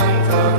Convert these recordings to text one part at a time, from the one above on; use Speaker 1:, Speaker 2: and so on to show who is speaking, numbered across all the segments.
Speaker 1: 能。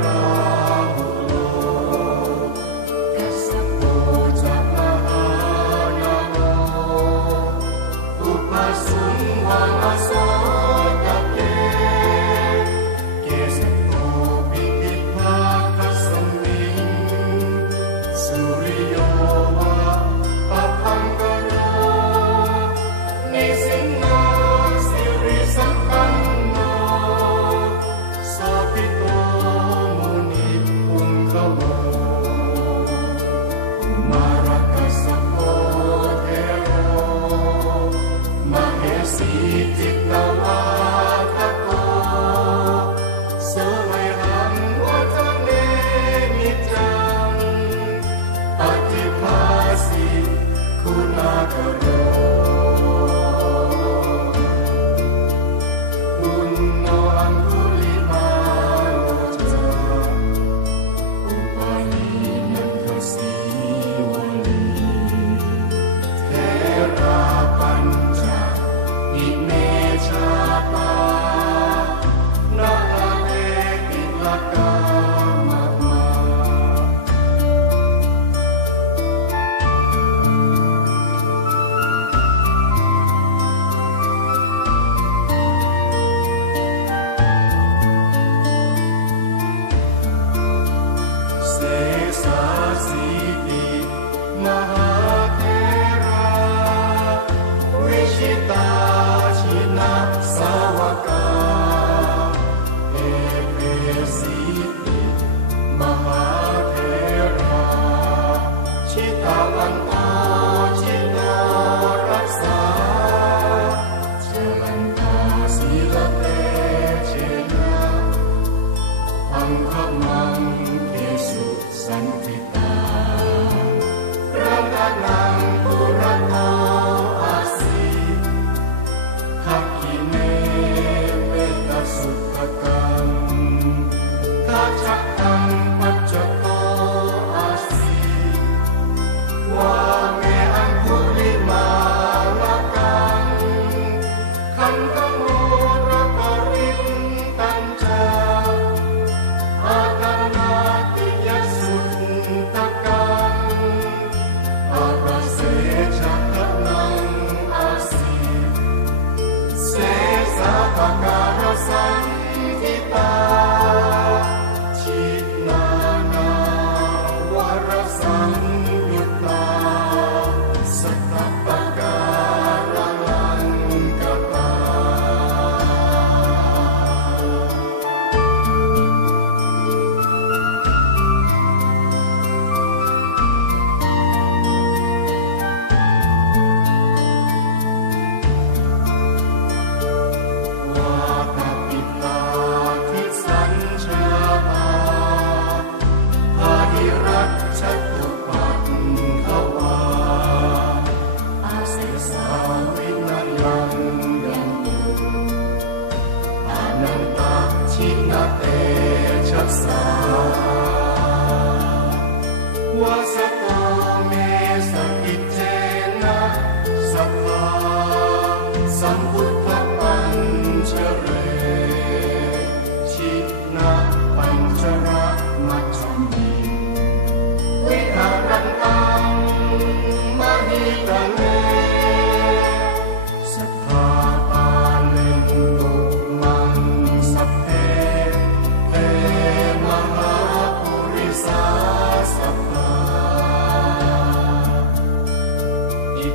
Speaker 1: อิ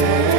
Speaker 1: there.